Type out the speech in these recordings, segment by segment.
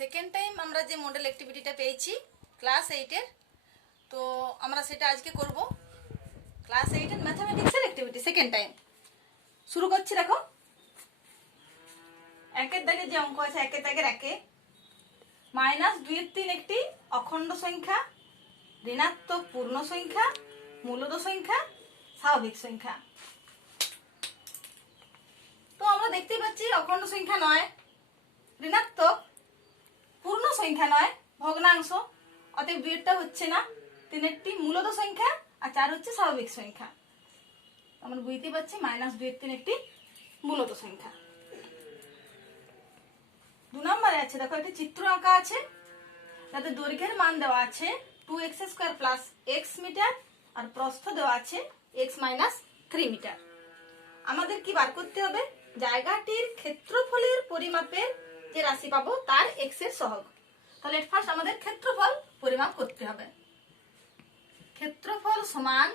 Second time আমরা যে model অ্যাক্টিভিটিটা পেয়েছি ক্লাস 8-এর, তো আমরা সেটা আজকে করব। ক্লাস 8-এর ম্যাথমেটিক্সের অ্যাক্টিভিটি সেকেন্ড টাইম শুরু করছি। দেখো, একের দাগের যে অঙ্ক আছে, একের দাগের একে -2/3 একটি অখণ্ড সংখ্যা, ঋণাত্মক পূর্ণ সংখ্যা, মূলদ সংখ্যা, স্বাভাবিক সংখ্যা। তো আমরা দেখতেই পাচ্ছি অখণ্ড সংখ্যা নয়, ঋণাত্মক পূর্ণ সংখ্যা নয়, ভগ্নাংশ, অতএব 2-টা হচ্ছে না। 3-টি মূলদ সংখ্যা আর 4 হচ্ছে স্বাভাবিক সংখ্যা। আমরা বুঝতে পারছি -2/3 একটি মূলদ সংখ্যা। 2 নম্বরে আছে, দেখো একটি চিত্র আঁকা আছে যাতে দৈর্ঘ্যের মান দেওয়া আছে 2x² + x মিটার আর প্রস্থ দেওয়া আছে x - 3 মিটার। আমাদের কি বার করতে হবে? জায়গাটির ক্ষেত্রফলের পরিমাপের যে রাশি পাবো তার x এর সহগ। তাহলে ফার্স্ট আমাদের ক্ষেত্রফল পরিমাপ করতে হবে। ক্ষেত্রফল সমান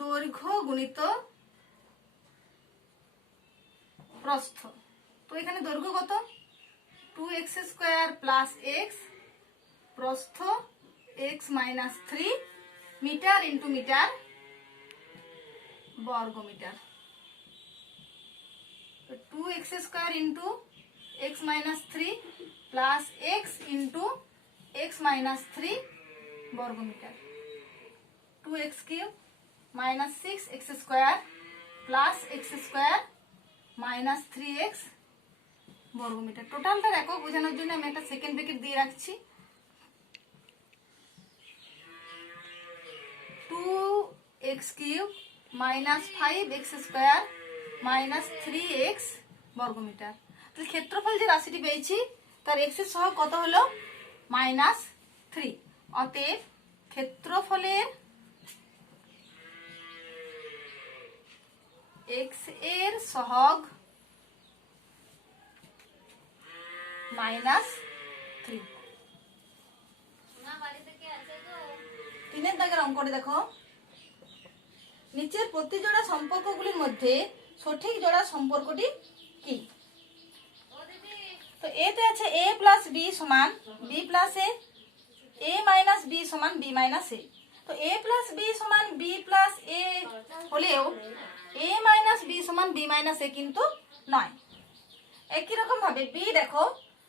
দৈর্ঘ্য গুণিত প্রস্থ। তো এখানে দৈর্ঘ্য কত? 2x² + x, প্রস্থ x - 3 মিটার ইন্টু মিটার বর্গ metre. 2x² into x - 3 plus x into x - 3 বর্গ metre. 2x³ - 6x² plus x² - 3x বর্গ মিটার। টোটালটার একক বোঝানোর জন্য আমি একটা সেকেন্ড ব্র্যাকেট দিয়ে রাখছি। 2x³ - 5x² - 3x বর্গ মিটার। তাহলে ক্ষেত্রফল যে রাশিটি পেয়েছি তার x এর সহগ কত হলো? -3। অতএব ক্ষেত্রফলের x এর সহগ -3। 3-এর দাগের অঙ্কটি দেখো, নিচের প্রতিজোড়া সম্পর্কগুলির মধ্যে সঠিক জোড়া সম্পর্কটি কি? তো এতে আছে a + b = b + a, a - b = b - a। তো a + b = b + a হলেও a - b = b - a কিন্তু নয়। একই রকম ভাবে b দেখো,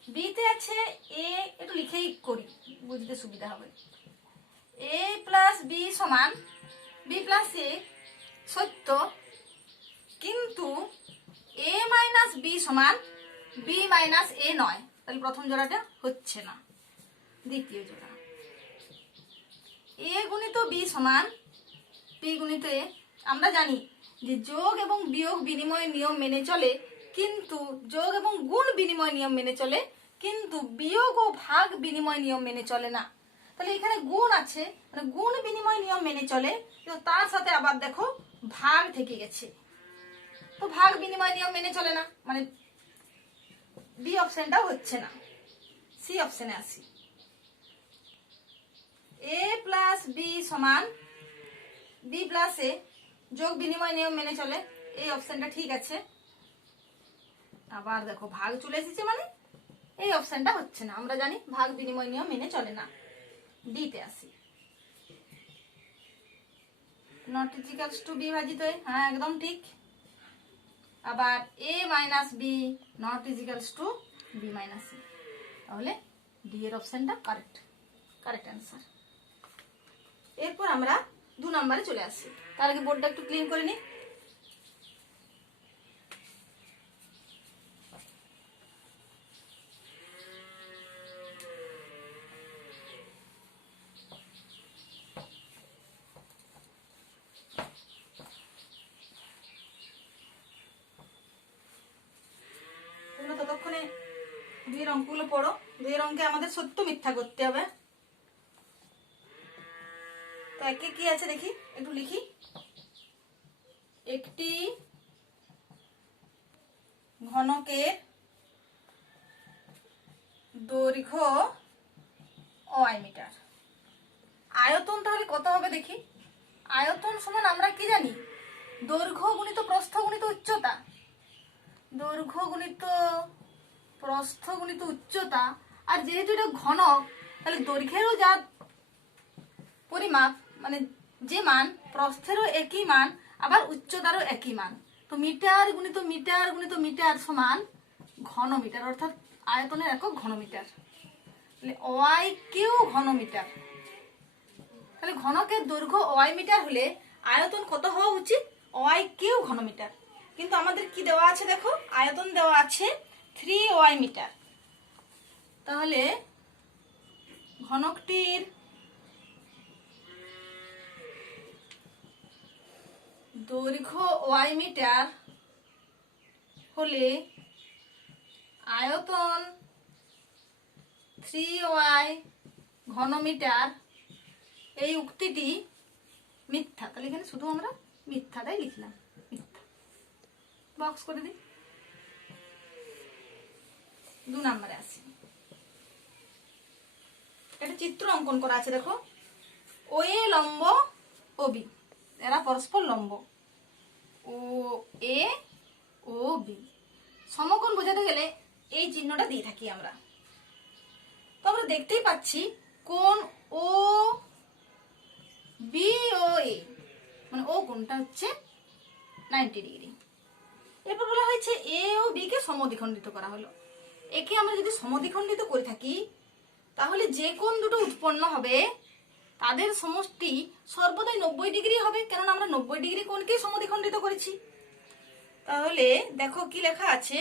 b তে আছে a, একটু লিখেই করি বুঝতে সুবিধা হবে। a + b = b + a সত্য, কিন্তু a - b = b - a নয়। তাহলে প্রথম জোড়াটা হচ্ছে না। দ্বিতীয় জোড়া a × b = b × a। আমরা জানি যে যোগ এবং বিয়োগ বিনিময় নিয়ম মেনে চলে, কিন্তু যোগ এবং গুণ বিনিময় নিয়ম মেনে চলে, কিন্তু বিয়োগ ও ভাগ বিনিময় নিয়ম মেনে চলে না। তাহলে এখানে গুণ আছে, মানে গুণ বিনিময় নিয়ম মেনে চলে, কিন্তু তার সাথে আবার দেখো ভাগ থেকে গেছে, তো ভাগ বিনিময় নিয়ম মেনে চলে না, মানে বি অপশনটা হচ্ছে না। সি অপশনে আসি। a + b = b + a, যোগ বিনিময় নিয়ম মেনে চলে, এই অপশনটা ঠিক আছে। আবার দেখো ভাগ চলে এসেছে, মানে এই অপশনটা হচ্ছে না। আমরা জানি ভাগ বিনিময় নিয়ম মেনে চলে না। ডি তে আসি। নট ইকুয়ালস টু বি ভাজিত a, হ্যাঁ একদম ঠিক। আবার a - b not equals to b - a, তাহলে ডি এর অপশনটা কারেক্ট অ্যান্সার। এরপর আমরা 2 নম্বরে চলে আসছি। তার আগে বোর্ডটা একটু ক্লিন করে নিই। ততক্ষণে 2-এর অঙ্কগুলো পড়ো। 2-এর অঙ্কে আমাদের সত্য মিথ্যা করতে হবে। তো একে কি আছে দেখি, একটু লিখি। একটি ঘনকের দৈর্ঘ্য অ মিটার। আয়তন তাহলে কত হবে দেখি। আয়তন সমান আমরা কি জানি? দৈর্ঘ্য গুণিত প্রস্থ গুণিত উচ্চতা। দৈর্ঘ্য গুণিত প্রস্থ গুণিত উচ্চতা, আর যেহেতু এটা ঘনক তাহলে দৈর্ঘ্যেরও যা পরিমাপ মানে যে মান, প্রস্থেরও একই মান, আবার উচ্চতারও একই মান। তো মিটার গুণিত মিটার গুণিত মিটার সমান ঘনমিটার, অর্থাৎ আয়তনের একক ঘনমিটার। তাহলে ওয়াই কিউ ঘনমিটার। তাহলে ঘনকের দৈর্ঘ্য ওয়াই মিটার হলে আয়তন কত হওয়া উচিত? ওয়াই কিউ ঘনমিটার। কিন্তু আমাদের কি দেওয়া আছে দেখো, আয়তন দেওয়া আছে 3y মিটার। তাহলে ঘনকটির দৈর্ঘ্য ওয়াই মিটার হলে আয়তন 3y ঘনমিটার, এই উক্তিটি মিথ্যা। তাহলে এখানে শুধু আমরা মিথ্যাটাই লিখলাম, মিথ্যা। বক্স করে দিই। 2 নম্বরে আসি। একটা চিত্র অঙ্কন করা আছে দেখো, ও এ লম্ব ও বি, এরা পরস্পর লম্ব। ও এ ও বি সমকোণ বোঝাতে গেলে এই চিহ্নটা দিয়ে থাকি আমরা। তো আমরা দেখতেই পাচ্ছি কোণ ও বি ও এ, মানে ও কোণটা হচ্ছে 90 ডিগ্রি। এরপর বলা হয়েছে এ ও বি কে সমদ্বিখণ্ডিত করা হলো। একে আমরা যদি সমদ্বিখণ্ডিত করে থাকি তাহলে যে কোণ দুটো উৎপন্ন হবে তাদের সমষ্টি সর্বদাই 90 ডিগ্রি হবে, কারণ আমরা 90 ডিগ্রি কোণকেই সমদ্বিখণ্ডিত করেছি। তাহলে দেখো কি লেখা আছে,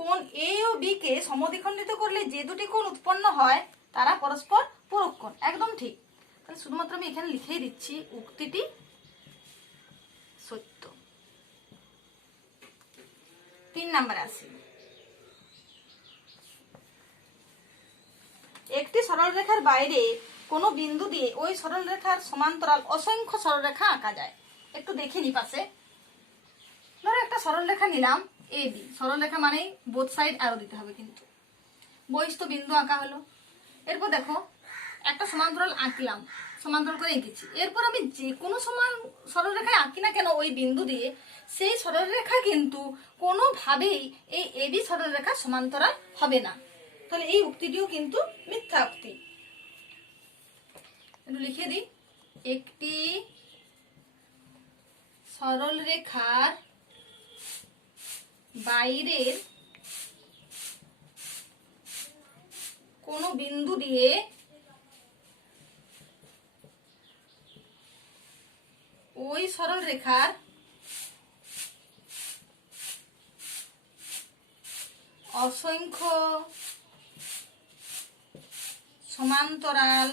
কোণ এ ও বি কে সমদ্বিখণ্ডিত করলে যে দুটি কোণ উৎপন্ন হয় তারা পরস্পর পূরক কোণ। একদম ঠিক। তাহলে শুধুমাত্র আমি এখানে লিখেই দিচ্ছি উক্তিটি সত্য। 3 নম্বরে আসি। একটি সরলরেখার বাইরে কোনো বিন্দু দিয়ে ওই সরলরেখার সমান্তরাল অসংখ্য সরলরেখা আঁকা যায়। একটু দেখে নি পাশে। ধরো একটা সরলরেখা নিলাম এ বি, সরলরেখা মানে বোথ সাইড অ্যারো দিতে হবে, কিন্তু বহিস্থ বিন্দু আঁকা হলো। এরপর দেখো একটা সমান্তরাল আঁকলাম, সমান্তরাল করে এঁকেছি। এরপর আমি যে কোনো সরলরেখায় আঁকি না কেন ওই বিন্দু দিয়ে, সেই সরলরেখা কিন্তু কোনোভাবেই এই এ বি সরলরেখার সমান্তরাল হবে না। তাহলে এই উক্তিটিও কিন্তু মিথ্যা উক্তি। একটু লিখে দিই, একটি সরলরেখার বাইরের কোনো বিন্দু দিয়ে ওই সরলরেখার অসংখ্য সমান্তরাল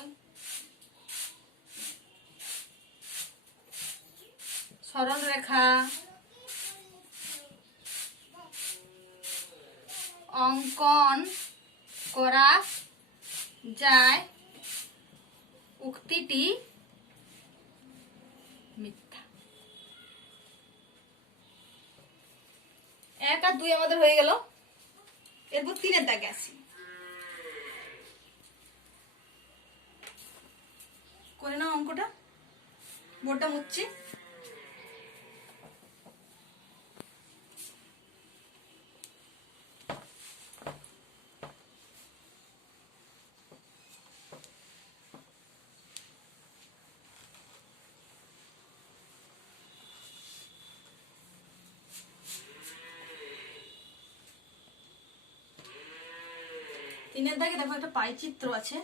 সরলরেখা অঙ্কন করা যায়, উক্তিটি মিথ্যা। 1 আর 2 আমাদের হয়ে গেল। এরপর 3-এর দাগে আসি। করে নাও অঙ্কটা, বোর্ডটা মুছছি। তিনের দাগে দেখো একটা পাই চিত্র আছে,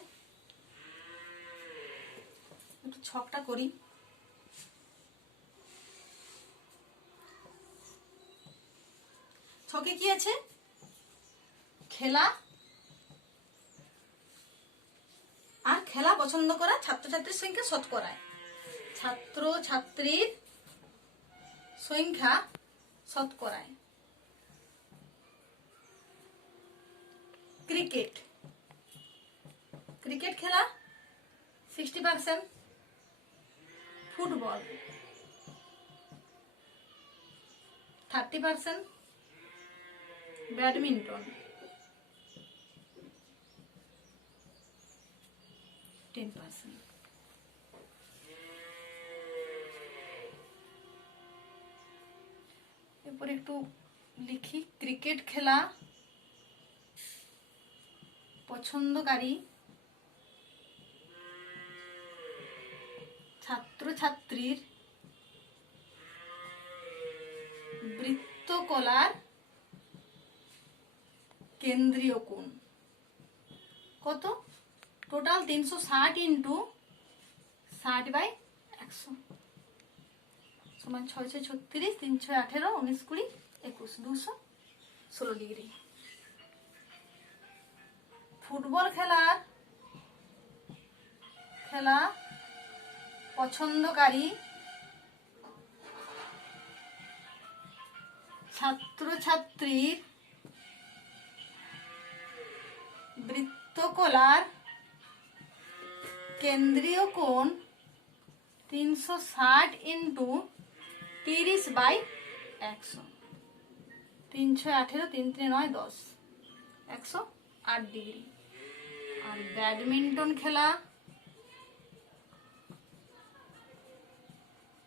একটু ছকটা করি। ছকে কি আছে? খেলা আর খেলা পছন্দ করা ছাত্রছাত্রীর সংখ্যা শতকরায়। ছাত্র ছাত্রীর সংখ্যা শতকরায়। ক্রিকেট, ক্রিকেট খেলা 60%, ফুটবল 30%, ব্যাডমিন্টন 10%। এরপর একটু লিখি, ক্রিকেট খেলা পছন্দকারী ছাত্রছাত্রীর বৃত্তকলার কেন্দ্রীয় কোণ কত? টোটাল 360 ইন্টু 60/100 সমান 6 6 36, 3 6 18, 19 20 21, 216 ডিগ্রি। ফুটবল খেলা পছন্দকারী ছাত্রছাত্রীর বৃত্তকলার কেন্দ্রীয় কোণ 360 ইন্টু 30/100, 3 6 18, 3 3 9 10, 108 ডিগ্রি। আর ব্যাডমিন্টন খেলা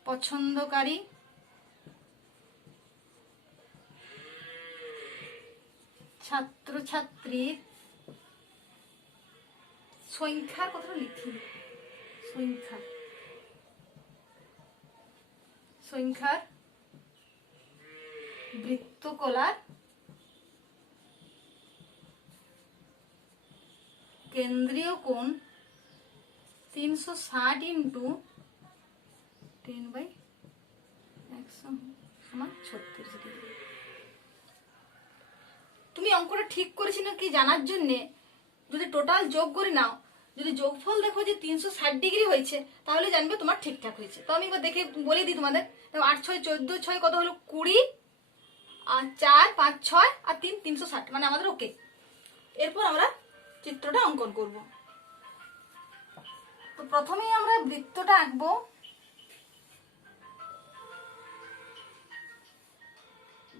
পছন্দকারী ছাত্রছাত্রীর সংখ্যার কথাটা লিখি, সংখ্যার বৃত্তকলার কেন্দ্রীয় কোণ 360 ইন্টু 10/100 সমান 36 ডিগ্রি। তুমি অঙ্কটা ঠিক করেছি নাকি জানার জন্য যদি টোটাল যোগ করে নাও, যদি যোগফল দেখো যে 360 ডিগ্রি হয়েছে তাহলে জানবে তোমার ঠিকঠাক হয়েছে। তো আমি এবার দেখে বলে দিই তোমাদের। 8 6 14 6 কত হলো 20, আর 4 5 6 আর 3 360, মানে আমাদের ওকে। এরপর আমরা চিত্রটা অঙ্কন করব। তো প্রথমেই আমরা বৃত্তটা আঁকবো।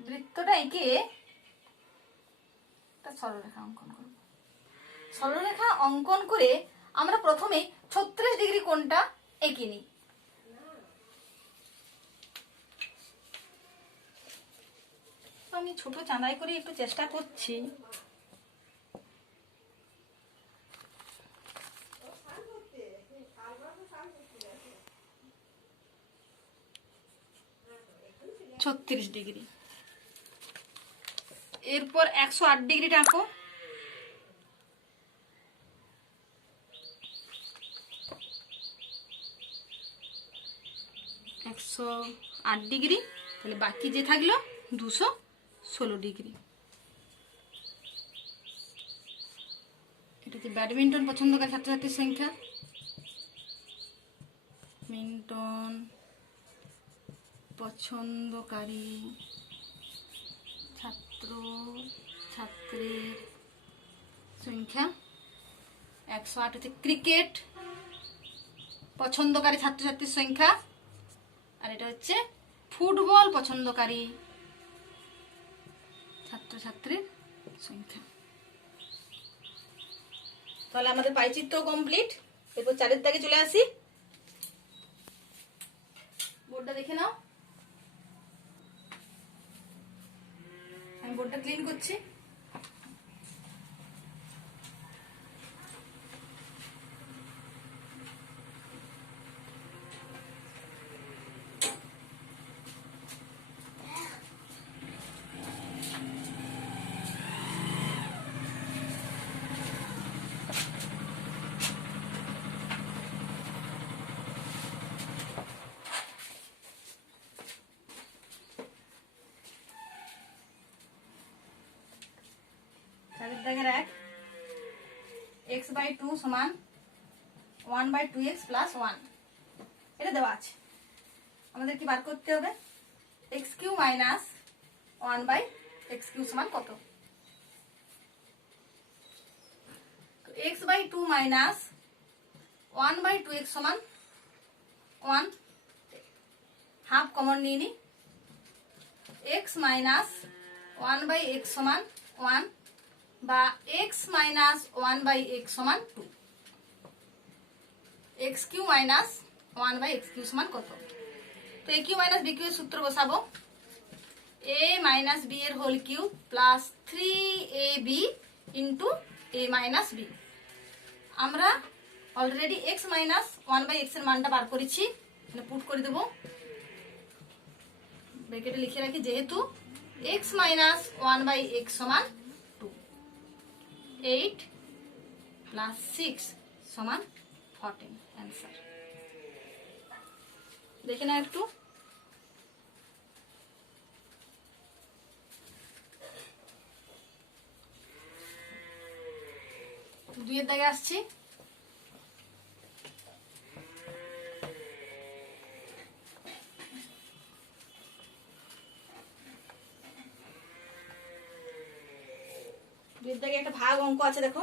বৃত্তটা এঁকে সরলরেখা অঙ্কন করব। সরলরেখা অঙ্কন করে আমরা প্রথমে 36 ডিগ্রি কোণটা এঁকে নিই। আমি ছোট চাঁদাই করে একটু চেষ্টা করছি। ছত্রিশ ডিগ্রি। এরপর 108 ডিগ্রিটা আঁকো। একশো 8 ডিগ্রি, তাহলে বাকি যে থাকলো 216 ডিগ্রি। এটা হচ্ছে ব্যাডমিন্টন পছন্দকারী ছাত্রছাত্রীর সংখ্যা। ব্যাডমিন্টন পছন্দকারী ছাত্র ছাত্রীর সংখ্যা 108 হচ্ছে ক্রিকেট পছন্দকারী ছাত্রছাত্রীর সংখ্যা, আর এটা হচ্ছে ফুটবল পছন্দকারী ছাত্রছাত্রীর সংখ্যা। তাহলে আমাদের পাইচিত্র কমপ্লিট। এরপর 4 দাগে চলে আসি। বোর্ডটা দেখে নাও, আমি বোর্ডটা ক্লিন করছি। দাগের 1 x/2 সমান 1/2x + 1, এটা দেওয়া আছে। আমাদের কি বার করতে হবে? x³ - 1/x³ সমান কত? তো x/2 - 1/2x সমান 1, হাফ কমন নিয়ে নি। x - 1/x সমান 1 বা x - 1/x সমান 2। x³ - 1/x³ সমান কত? তো a³ - b³ এর সূত্র বসাবো। a - b এর whole cube plus 3ab * a minus B. আমরা অলরেডি x মাইনাস 1/x এর মানটা বার করেছি, মানে পুট করে দেব। ব্র্যাকেটে লিখে রাখি যেহেতু x মাইনাস 1/x সমান 2, 8 প্লাস 6 সমান 14 অ্যান্সার। দেখে না একটু, দুইয়ের দাগে আসছি। দুইয়ের দাগে একটা ভাগ অঙ্ক আছে দেখো,